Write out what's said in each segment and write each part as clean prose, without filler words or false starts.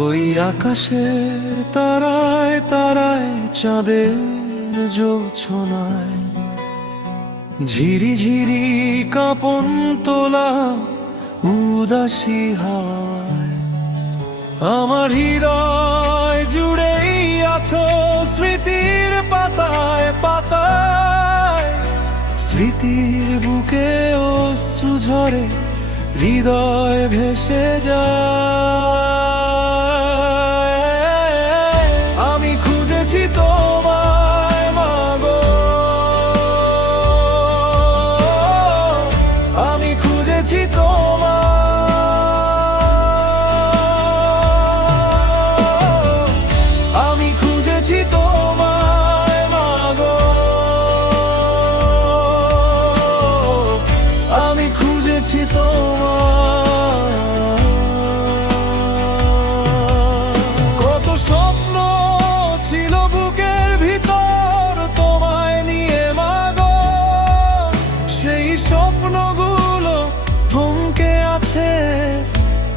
ওই আকাশের তারায় তারায় চাঁদের জোছনায় ঝিরি ঝিরি কাঁপন তোলা উদাসী হাওয়ায় আমার হৃদয় জুড়েই আছো স্মৃতির পাতায় পাতায়। স্মৃতির বুকে অশ্রু ঝরে হৃদয় ভেসে যায়। আমি খুঁজেছি তোমায় মাগো, আমি খুঁজেছি তোমায়, আমি খুঁজেছি তোমায় মাগো, আমি খুঁজেছি তোমায়। কত স্বপ্ন ছিল বুকের ভিতর তোমায় নিয়ে মাগো, সেই স্বপ্নগুলো থমকে আছে,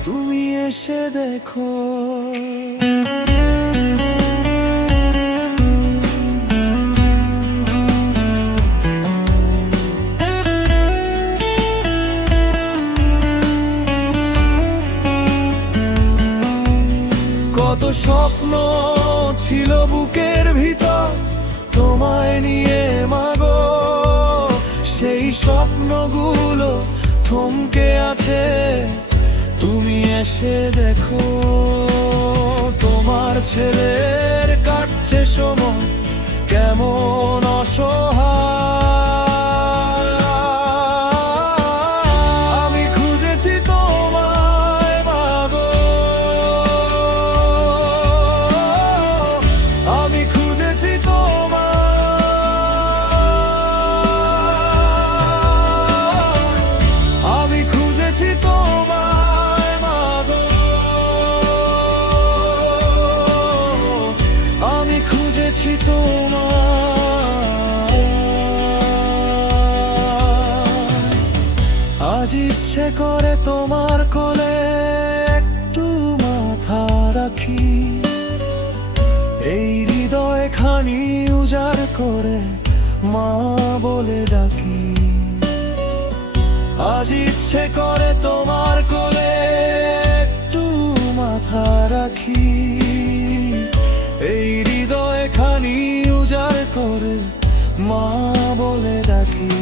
তুমি এসে দেখো। কত স্বপ্ন ছিল বুকের ভিতর তোমায় নিয়ে মাগো, সেই স্বপ্নগুলো থমকে আছে, তুমি এসে দেখো। তোমার ছেলের কাটছে সময় কেমন অসহায়, আমি খুঁজেছি তোমায় মাগো, আমি খুঁজেছি তোমায়, আমি খুঁজেছি তোমায় মাগো, আমি খুঁজেছি তোমায়। আজ ইচ্ছে করে তোমার কোলে একটু মাথা রাখি, এই হৃদয় খানি উজাড় করে মা বলে ডাকি। আজ ইচ্ছে করে তোমার কোলে একটু মাথা রাখি, এই হৃদয় খানি উজাড় করে মা বলে ডাকি।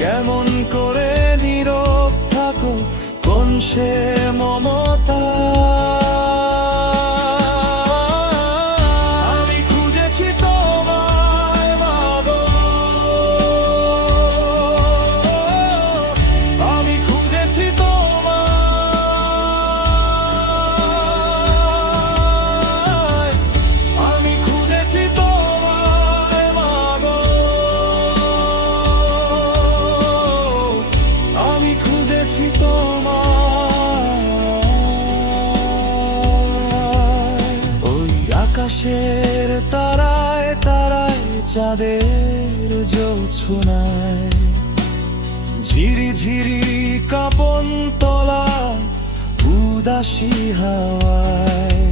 কেমন করে নীরব থাকো কোন সে মমতা, আমি খুঁজেছি তোমায় মাগো, আমি খুঁজেছি তোমায়, আমি খুঁজেছি তোমায় মাগো, আমি খুঁজেছি তোমায়। ওই আকাশের তারায় তারায় চাঁদের জোছনায় ঝিরি ঝিরি কাঁপন তোলা উদাসী হাওয়ায়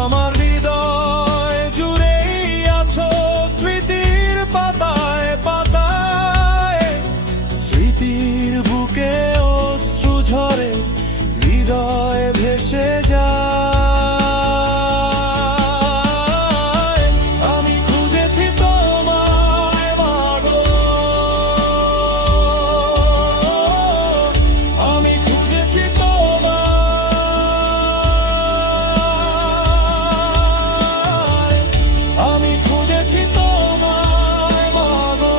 আমার হৃদয় জুড়েই আছো স্মৃতির পাতায় পাতায়। স্মৃতির বুকে অশ্রু ঝরে হৃদয় ভেসে যায়। আমি খুঁজেছি তোমায় মাগো, আমি খুঁজেছি তোমায়, আমি খুঁজেছি তোমায় মাগো,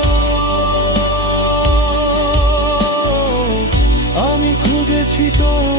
আমি খুঁজেছি তোমায়।